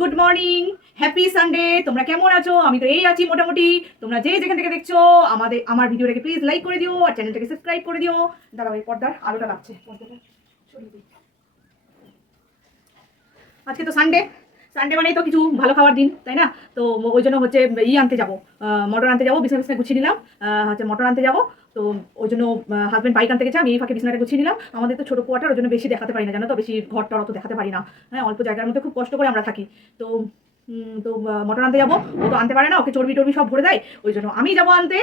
Good morning happy Sunday তোমরা কেমন আছো? আমি তো এই আছি মোটামুটি। তোমরা যে যেখান থেকে দেখছ, আমাদের আমার ভিডিওটাকে প্লিজ লাইক করে দিও আর চ্যানেলটাকে সাবস্ক্রাইব করে দিও। দাঁড়াও, এই পর্দার আলোটা লাগছে। আজকে তো সানডে সানডে মানেই তো কিছু ভালো খাওয়ার দিন, তাই না? তো ওই জন্য হচ্ছে ই আনতে যাব মটর আনতে যাব বিছানা বিছানা গুছিয়ে নিলাম হচ্ছে মটর আনতে যাব, তো ওই জন্য হাজব্যান্ড বাইক আনতে গেছে, আমি এই ফাঁকে বিছানাটা গুছিয়ে নিলাম। আমাদের তো ছোটো কোয়াটার ওই জন্য বেশি দেখাতে পারি না, জানো তো? বেশি ঘর টর অত দেখাতে পারি না। হ্যাঁ অল্প জায়গার মধ্যে খুব কষ্ট করে আমরা থাকি। তো তো মটন আনতে যাব, ও তো আনতে পারে না, ওকে চর্বি টর্বি সব ভরে দেয়, ওই জন্য আমি যাব আনতে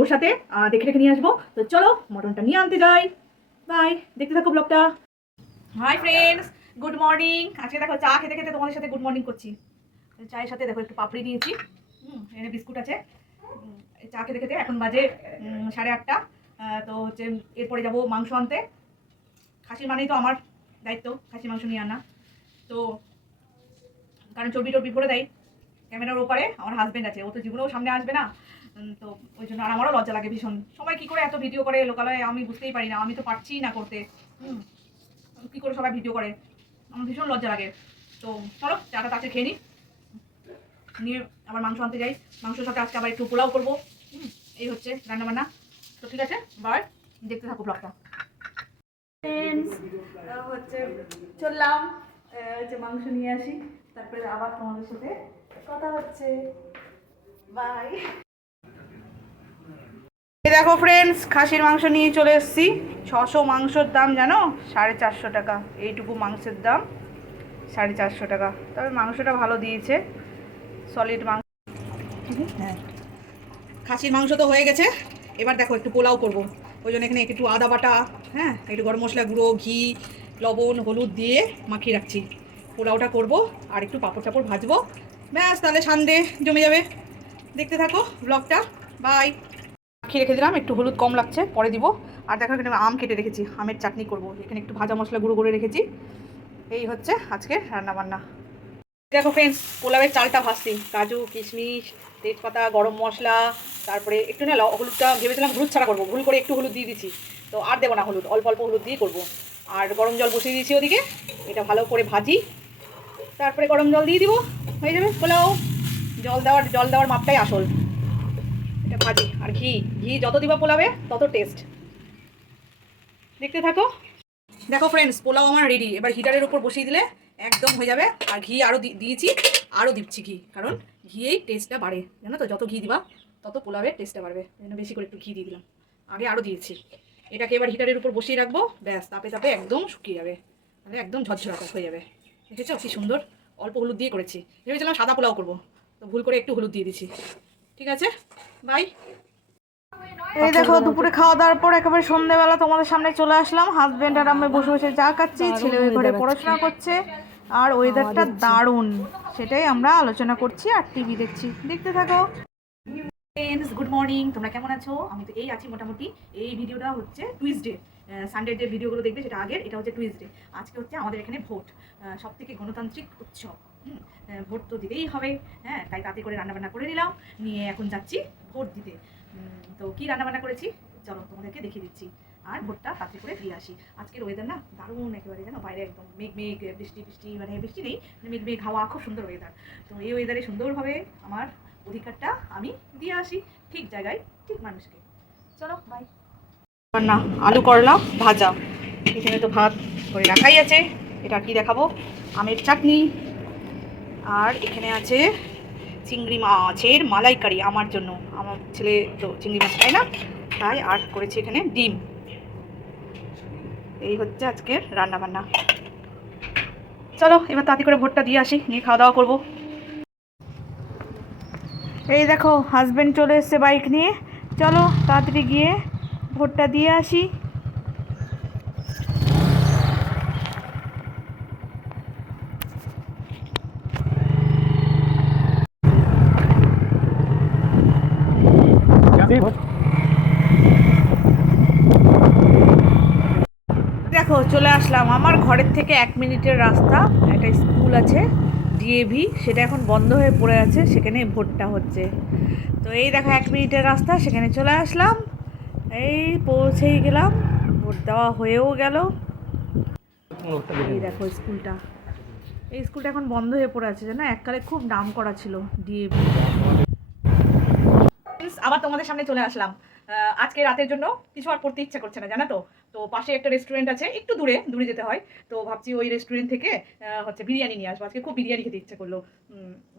ওর সাথে দেখে রেখে নিয়ে আসব। তো চলো, মটনটা নিয়ে আনতে যাই। বাই দেখতে থাকো ব্লগটা হাই ফ্রেন্ডস গুড মর্নিং আজকে দেখো চা খেতে খেতে তোমাদের সাথে গুড মর্নিং করছি। চায়ের সাথে দেখো একটু পাপড়ি নিয়েছি। হুম এখানে বিস্কুট আছে। চা খেতে খেতে এখন বাজে সাড়ে আটটা। তো হচ্ছে এরপরে যাব মাংস আনতে। খাসির মানেই তো আমার দায়িত্ব, খাসি মাংস নিয়ে আনা। তো কারণ চর্বি টর্বি পরে দেয় ক্যামেরার ওপারে, আমার হাজব্যান্ড আছে। ও তো জীবনেও সামনে আসবে না। তো ওই জন্য আর আমারও লজ্জা লাগে ভীষণ। সবাই কী করে এত ভিডিও করে? লোকালয়ে আমি বুঝতেই পারি না। আমি তো পারছি না করতে। হুম, কী করে সবাই ভিডিও করে? আমার ভীষণ লজ্জা লাগে। তো চলো, চাটা তাতে খেয়ে নিই নিয়ে আবার মাংস আনতে যাই। মাংসের সাথে আজকে আবার একটু পোলাও করব। এই হচ্ছে রান্নাবান্না। তো ঠিক আছে বার দেখতে থাকো ব্লগটা। হচ্ছে চললাম হচ্ছে মাংস নিয়ে আসি। তারপরে আবার তোমাদের সাথে কথা হচ্ছে। বাই দেখো ফ্রেন্ডস খাসির মাংস নিয়ে চলে এসেছি। ছশো মাংসর দাম জানো? সাড়ে চারশো টাকা। এইটুকু মাংসের দাম, সাড়ে চারশো টাকা। তবে মাংসটা ভালো দিয়েছে। সলিড মাংস। হ্যাঁ। খাসির মাংস তো হয়ে গেছে। এবার দেখো, একটু পোলাও করব। ওই জন্য এখানে একটু আদা বাটা হ্যাঁ একটু গরম মশলা গুঁড়ো, ঘি, লবণ, হলুদ দিয়ে মাখিয়ে রাখছি। পোলাওটা করব আর একটু পাঁপড় চাপড় ভাজবো। ব্যাস, তাহলে সানডে জমে যাবে। দেখতে থাকো ব্লগটা বাই মাখিয়ে রেখে দিলাম, একটু হলুদ কম লাগছে, পরে দিব। আর দেখো এখানে আমি কেটে রেখেছি, আমের চাটনি করব। এখানে একটু ভাজা মশলা গুঁড়ো করে রেখেছি। এই হচ্ছে আজকে রান্নাবান্না। দেখো ফ্রেন্ডস পোলাওয়ের চালটা ভাজছি। কাজু, কিশমিশ, তেজপাতা, গরম মশলা, তারপরে একটু না হলুদটা ভেবেছিলাম হলুদ ছাড়া করব, ভুল করে একটু হলুদ দিয়ে দিচ্ছি তো আর দেবো না হলুদ, অল্প অল্প হলুদ দিয়ে করব। আর গরম জল বসিয়ে দিয়েছি ওদিকে, এটা ভালো করে ভাজি। তারপরে গরম জল দিয়ে দিব, হয়ে যাবে পোলাও। জল দেওয়ার জল দেওয়ার মাপটাই আসল। ভাজি। আর ঘি। ঘি যত দিবা পোলাবে, তত টেস্ট দেখতে থাকো। দেখো ফ্রেন্ডস পোলাও আমার রেডি এবার হিটারের উপর বসিয়ে দিলে একদম হয়ে যাবে। আর ঘি আরও দিয়েছি আরও দিচ্ছি ঘি। কারণ ঘিয়েই টেস্টটা বাড়ে। জানো তো, যত ঘি দিবা, তত পোলাওয়ের টেস্টটা বাড়বে। জন্য বেশি করে একটু ঘি দিয়ে দিলাম। আগে আরও দিয়েছি। এটাকে এবার হিটারের উপর বসিয়ে রাখব। ব্যাস, তাপে তাপে একদম শুকিয়ে যাবে। তাহলে একদম ঝরঝরা হয়ে যাবে। দেখেছ? কি সুন্দর। অল্প হলুদ দিয়ে করেছি। ভেবেছিলাম সাদা পোলাও করব। তো ভুল করে একটু হলুদ দিয়ে দিচ্ছি ঠিক আছে? বাই এই দেখো দুপুরে খাওয়া দাওয়ার পর একেবারে সন্ধ্যেবেলা তোমাদের সামনে চলে আসলাম। হাজবেন্ড আর আমি বসে বসে চা খাচ্ছি ছেলে ওই ঘরে পড়াশোনা করছে আর ওয়েদারটা দারুণ সেটাই আমরা আলোচনা করছি আর টিভি দেখছি। দেখতে থাকো। ফ্রেন্ডস গুড মর্নিং তোমরা কেমন আছো? আমি তো এই আছি মোটামুটি। এই ভিডিওটা হচ্ছে টুইসডে সানডে যে ভিডিওগুলো দেখবে সেটা আগের এটা হচ্ছে টুইসডে আজকে হচ্ছে আমাদের এখানে ভোট সব থেকে গণতান্ত্রিক উৎসব। ভোট তো দিতেই হবে। হ্যাঁ তাই তাতে করে রান্নাবান্না করে নিলাম। নিয়ে এখন যাচ্ছি ভোট দিতে। তো কি রান্নাবান্না করেছি? চলো তোমাদেরকে দেখিয়ে দিচ্ছি। আর ভোটটা তাতে করে দিয়ে আসি। আজকের ওয়েদার না দারুণ একেবারে, জানো? বাইরে একদম মেঘ মেঘ, বৃষ্টি বৃষ্টি মানে বৃষ্টি নেই মেঘ মেঘ, হাওয়া, খুব সুন্দর ওয়েদার তো এই ওয়েদারে সুন্দরভাবে আমার অধিকারটা আমি দিয়ে আসি ঠিক জায়গায়, ঠিক মানুষকে। চলো বাই না আলু করলা, ভাজা। এখানে তো ভাত করে রাখাই আছে। এটা কি দেখাবো? আমের চাটনি। আর এখানে আছে চিংড়ি মাছের মালাইকারি আমার জন্য। আমার ছেলে তো চিংড়ি মাছ খায় না, তাই আর করেছি এখানে ডিম। এই হচ্ছে আজকের রান্না বান্না চলো, এবার তাড়াতাড়ি করে ভোটটা দিয়ে আসি, নিয়ে খাওয়া দাওয়া করব। এই দেখো হাজব্যান্ড চলে এসছে বাইক নিয়ে। চলো, তাড়াতাড়ি গিয়ে ভোটটা দিয়ে আসি। দেখো, চলে আসলাম। আমার ঘরের থেকে এক মিনিটের রাস্তা। একটা স্কুল আছে ডিএভি সেটা এখন বন্ধ হয়ে পড়ে আছে সেখানে ভোটটা হচ্ছে। তো এই দেখো, এক মিনিটের রাস্তা, সেখানে চলে আসলাম। এই পৌঁছেই গেলাম, ভোট দেওয়া হয়েও গেল। এই দেখো স্কুলটা। এই স্কুলটা এখন বন্ধ হয়ে পড়ে আছে, জানো? এককালে খুব নাম করা ছিল ডিএভি আবার তোমাদের সামনে চলে আসলাম। আজকে রাতের জন্য কিছু আর করতে ইচ্ছা করছে না, জানা তো? তো পাশে একটা রেস্টুরেন্ট আছে, একটু দূরে দূরে যেতে হয়। তো ভাবছি ওই রেস্টুরেন্ট থেকে হচ্ছে বিরিয়ানি নিয়ে আসব। আজকে খুব বিরিয়ানি খেতে ইচ্ছে করল।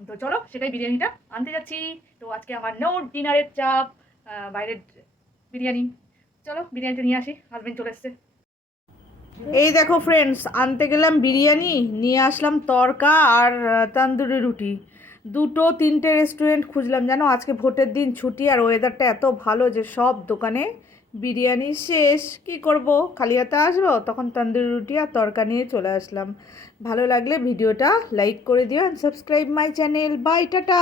তো চলো, সেটাই বিরিয়ানিটা আনতে যাচ্ছি। তো আজকে আমার নো ডিনারের চাপ বাইরের বিরিয়ানি। চলো, বিরিয়ানিটা নিয়ে আসি। হাজবেন্ড চলে এসছে। এই দেখো ফ্রেন্ডস আনতে গেলাম বিরিয়ানি, নিয়ে আসলাম তরকা আর তন্দুরি রুটি। দুটো, তিনটে রেস্টুরেন্ট খুঁজলাম। জানো, আজকে ভোটের দিন, ছুটি আর ওয়েদারটা এত ভালো যে সব দোকানে বিরিয়ানি শেষ। কি করব? খালি হাতে আসব? তখন তন্দুরি রুটি আর তরকা নিয়ে চলে আসলাম। ভালো লাগলে ভিডিওটা লাইক করে দিও and subscribe my channel bye tata!